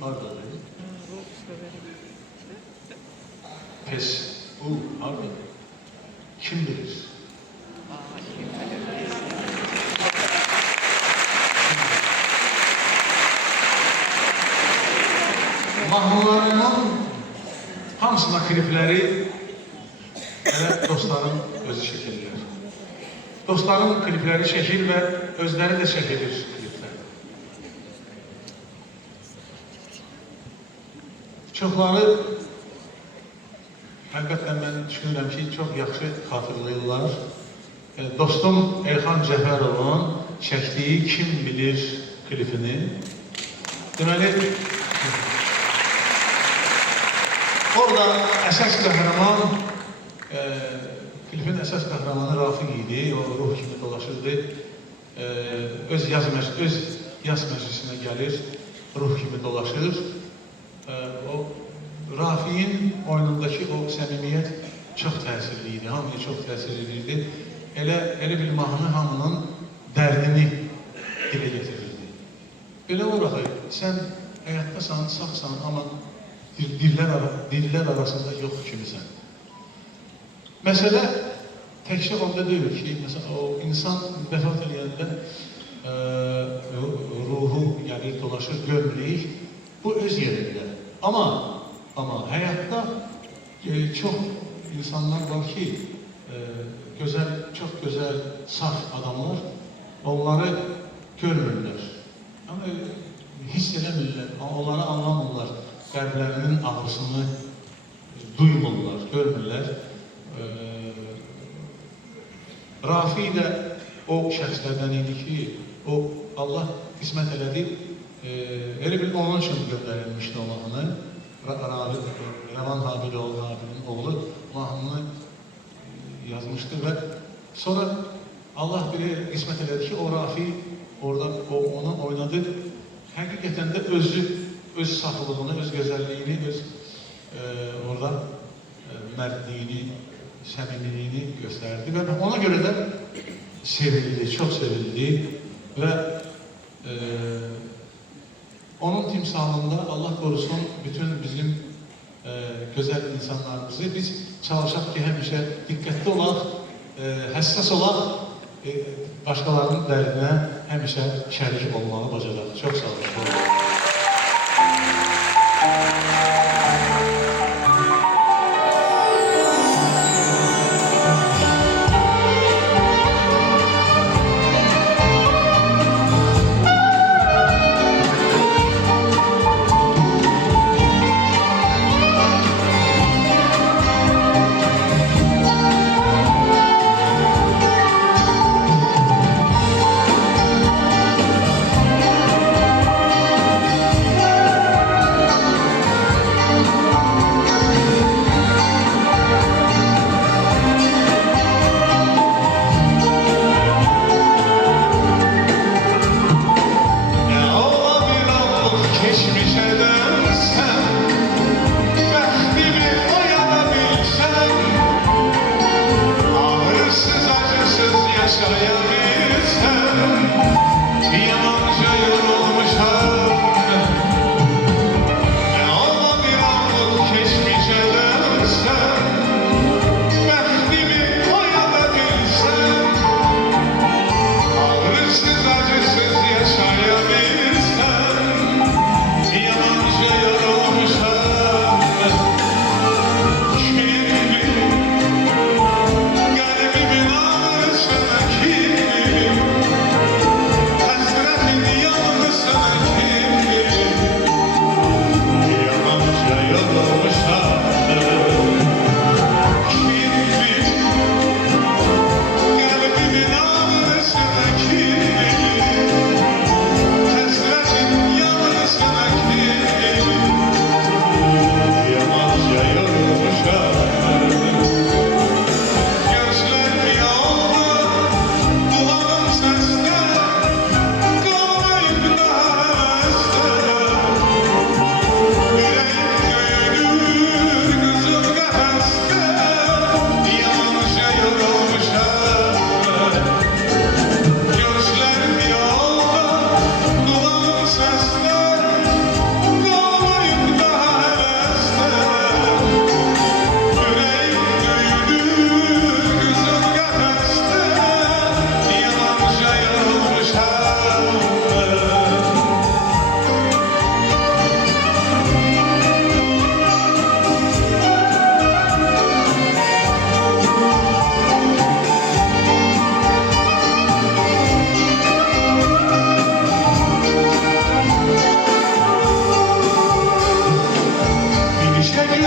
hardadır? Pes, hardadır? Kim bilir? Mahnılarının hamısına klipləri elə dostların özü çəkirlər. Dostların klipləri çəkir və özləri də çəkilir kliplər. Çoxları həqiqətən mən düşünürəm ki, çox yaxşı xatırlayırlar. Dostum Elxan Cəfərovun çəkdiyi Kim Bilir klipini. Deməli, orada əsas qəhrəman, klipin əsas qəhrəmanı Rafiq idi, o ruh kimi dolaşırdı. Öz yaz məclisinə gəlir, ruh kimi dolaşır. O Rafiqin oyunundakı o səmimiyyət çox təsirli idi, hamıya çox təsir edirdi. Elə bir mahnı hamının dərdini dilə getirirdi. Belə olaraq, sən həyatdasan, sağsan, amma dillər arasında yox kimisən. Məsələ təkcə onda deyil ki, məsələn, o insan vəfat edəndə ruhu gəlir, dolaşır, görmürük, bu öz yerində. Amma həyatda çox insanlar var ki, çox gözəl, saf adamlar, onları görmürlər. Amma hiss eləmirlər, onları anlamırlar. Qəlblərinin ağrısını duymurlar, görmürlər. Rafi də o şəxslərdən idi ki, Allah qismət elədi, elə bil onun üçün göndərilmişdi o mahnı. Rəvan Habiloğlu'nun oğlu mahnını yazmışdı və sonra Allah bilir qismət elədi ki, o Rafi orada onu oynadı. Həqiqətən də öz saflığını, öz gözəlliyini, orada mərdliyini, səmimiliyini göstərdi və ona görə də sevildi, çox sevildi və onun timsalında Allah qorusun bütün bizim gözəl insanlarımızı biz çalışaq ki, həmişə diqqətli olaq, həssas olaq, başqalarının dərdinə həmişə şərik olmağı bacaraq. Çox sağ olun.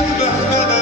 bir bəxtə